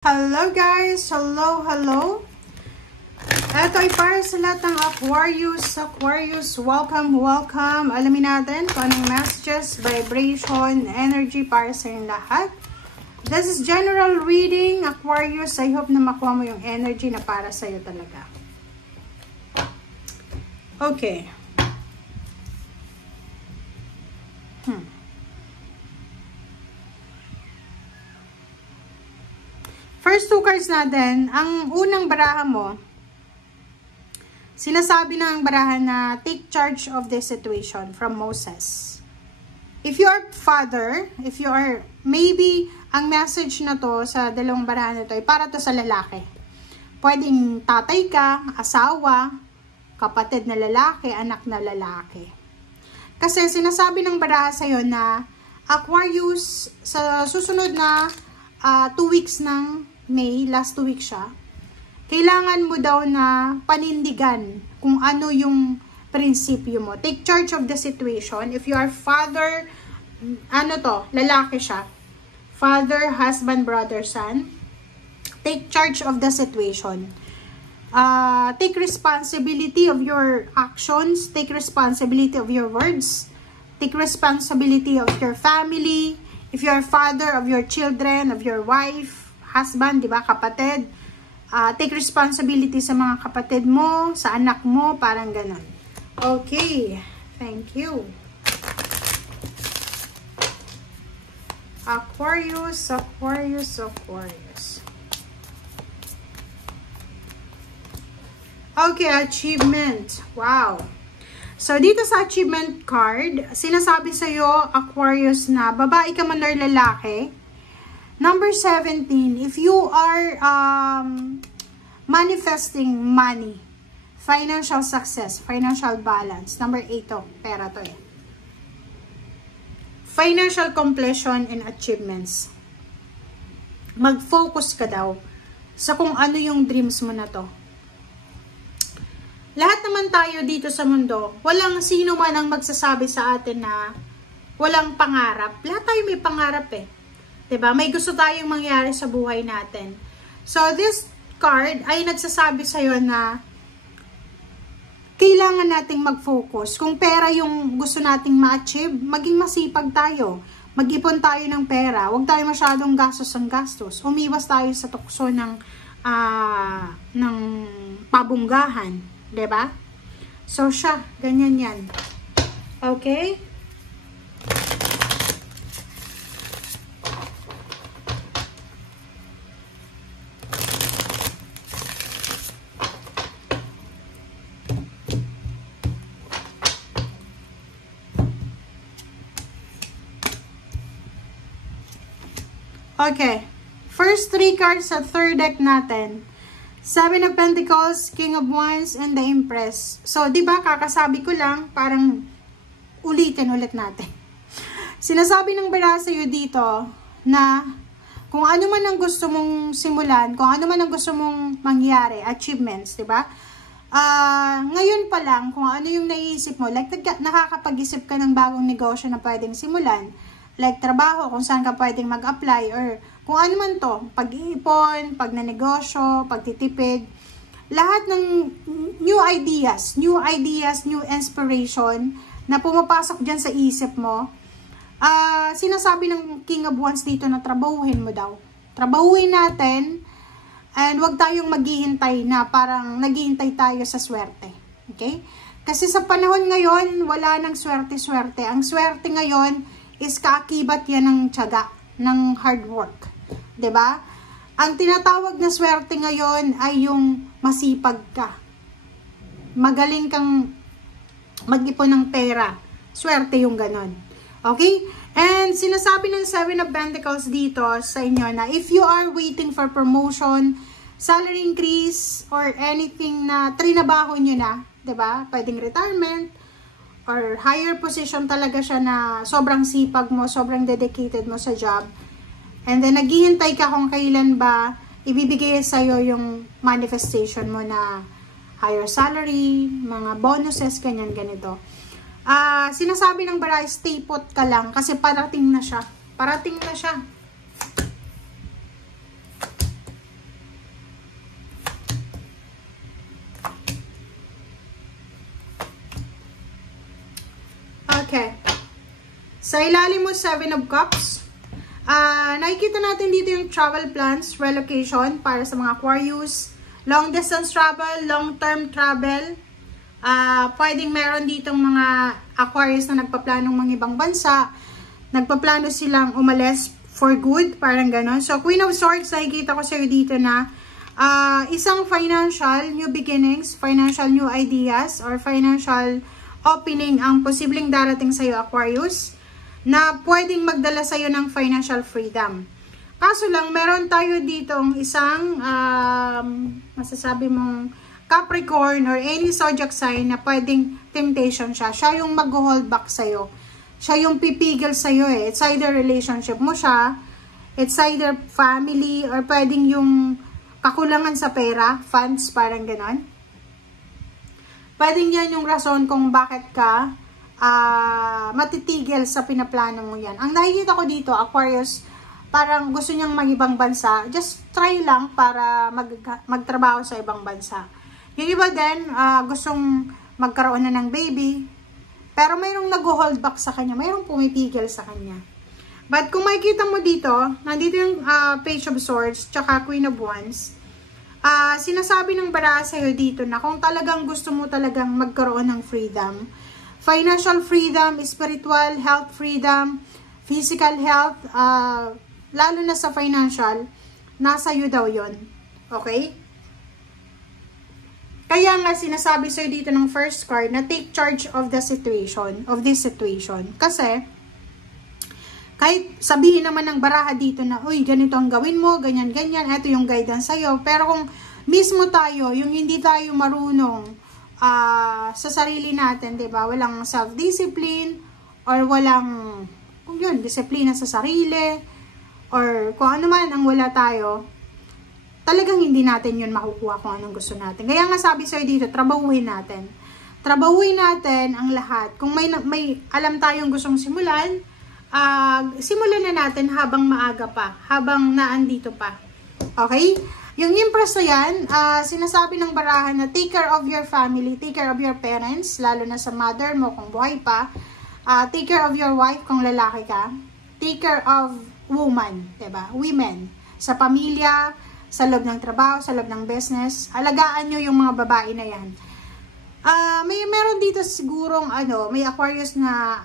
Hello guys! Hello! Ito ay para sa lahat ng Aquarius, welcome! Alamin natin kung anong messages, vibration, energy para sa inyong lahat. This is general reading, Aquarius. I hope na makuha mo yung energy na para sa iyo talaga. Okay. First two cards natin, ang unang baraha mo, sinasabi ng barahan na take charge of this situation from Moses. If you are father, maybe ang message na to sa dalawang barahan na to ay para to sa lalaki. Pwedeng tatay ka, asawa, kapatid na lalaki, anak na lalaki. Kasi sinasabi ng baraha sa'yo na Aquarius, sa susunod na 2 weeks ng May, last 2 weeks siya, kailangan mo daw na panindigan kung ano yung prinsipyo mo. Take charge of the situation. If you are father, lalaki siya. Father, husband, brother, son. Take charge of the situation. Take responsibility of your actions. Take responsibility of your words. Take responsibility of your family. If you are father, of your children, of your wife, husband, di ba, kapatid. Take responsibility sa mga kapatid mo, sa anak mo, parang ganon. Okay, thank you. Aquarius. Okay, achievement. Wow. So, dito sa achievement card, sinasabi sa'yo, Aquarius, na babae ka man or lalaki. Number 17, if you are manifesting money, financial success, financial balance. Number 8 to, pera to eh. Financial completion and achievements. Mag-focus ka daw sa kung ano yung dreams mo na to. Lahat naman tayo dito sa mundo, walang sino man ang magsasabi sa atin na walang pangarap. Lahat tayo may pangarap eh. Diba? May gusto tayong mangyari sa buhay natin. So, this card ay nagsasabi sa'yo na kailangan nating mag-focus. Kung pera yung gusto nating ma-achieve, maging masipag tayo. Mag-ipon tayo ng pera. Huwag tayo masyadong gastos ang gastos. Umiwas tayo sa tukso ng pabunggahan. Diba? So, siya. Ganyan yan. Okay? Okay, first 3 cards sa third deck natin. 7 of Pentacles, King of Wands, and the Empress. So, di ba kakasabi ko lang, parang ulitin ulit natin. Sinasabi ng baraha sa'yo dito na kung ano man ang gusto mong simulan, kung ano man ang gusto mong mangyari, achievements, di ba? Ngayon pa lang, kung ano yung naiisip mo, like nakakapag-isip ka ng bagong negosyo na pwedeng simulan, like trabaho, kung saan ka pwedeng mag-apply, or kung ano man to, pag-iipon, pagnanegosyo, pagtitipid, lahat ng new ideas, new inspiration na pumapasok dyan sa isip mo, sinasabi ng King of Wands dito na trabahuhin mo daw. Trabahuhin natin, and wag tayong maghihintay na parang naghihintay tayo sa swerte. Okay? Kasi sa panahon ngayon, wala nang swerte-swerte. Ang swerte ngayon is kaakibat yan ng tiyaga, ng hard work. 'Di ba? Ang tinatawag na swerte ngayon ay yung masipag ka. Magaling kang mag-ipon ng pera. Swerte yung ganon. Okay? And sinasabi ng 7 of Pentacles dito sa inyo na if you are waiting for promotion, salary increase, or anything na trinabaho nyo na, 'di ba? Pwedeng retirement, or higher position talaga siya na sobrang sipag mo, sobrang dedicated mo sa job. And then, naghihintay ka kung kailan ba ibibigay sa'yo yung manifestation mo na higher salary, mga bonuses, ganyan-ganito. Sinasabi ng baraha, stay put ka lang kasi parating na siya. Parating na siya. Sa ilalim mo, 7 of Cups. Nakikita natin dito yung travel plans, relocation para sa mga Aquarius. Long distance travel, long term travel. Pwedeng meron ditong mga Aquarius na nagpaplanong mga ibang bansa. Nagpaplano silang umalis for good, parang ganon. So, Queen of Swords, nakikita ko sa'yo dito na isang financial new beginnings, financial new ideas, or financial opening ang posibleng darating sa'yo, Aquarius, na pwedeng magdala sa'yo ng financial freedom. Kaso lang, meron tayo ditong isang, masasabi mong Capricorn or any zodiac sign na pwedeng temptation siya. Siya yung mag-hold back sa'yo. Siya yung pipigil sa'yo eh. It's either relationship mo siya, it's either family, or pwedeng yung kakulangan sa pera, funds, parang ganon. Pwedeng yan yung rason kung bakit ka matitigil sa pinaplano mo yan. Ang nakikita ko dito, Aquarius, parang gusto niyang mag-ibang bansa. Just try lang para magtrabaho sa ibang bansa. Yung iba din, gustong magkaroon na ng baby. Pero mayroong nag-hold back sa kanya. Mayroong pumipigil sa kanya. But kung makikita mo dito, nandito yung Page of Swords, tsaka Queen of Wands. Sinasabi ng baraha sa'yo dito na kung talagang gusto mo talagang magkaroon ng freedom, financial freedom, spiritual health freedom, physical health, lalo na sa financial, nasa iyo daw yun. Okay? Kaya nga sinasabi sa'yo dito ng first card na take charge of the situation, of this situation. Kasi, kahit sabihin naman ng baraha dito na, uy, ganito ang gawin mo, ganyan, ganyan, eto yung guidance sa'yo. Pero kung mismo tayo, yung hindi tayo marunong sa sarili natin, diba? Walang self-discipline, or walang, kung yun, disiplina sa sarili, or kung ano man ang wala tayo, talagang hindi natin yun makukuha kung anong gusto natin. Kaya nga sabi sa'yo dito, trabahuin natin. Trabahuin natin ang lahat. Kung may alam tayong gustong simulan, simulan na natin habang maaga pa, habang naandito pa. Okay? Yung Empress na yan, sinasabi ng barahan na take care of your family, take care of your parents, lalo na sa mother mo kung buhay pa. Take care of your wife kung lalaki ka. Take care of woman, diba? Women. Sa pamilya, sa loob ng trabaho, sa loob ng business. Alagaan nyo yung mga babae na yan. Meron dito sigurong, may Aquarius na,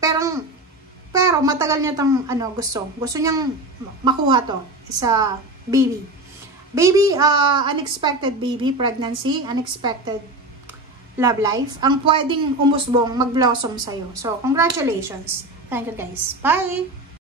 pero matagal niya itong, gusto niyang makuha to sa baby. Baby, unexpected baby, pregnancy, unexpected love life, ang pwedeng umusbong, mag-blossom sa'yo. So, congratulations. Thank you guys. Bye!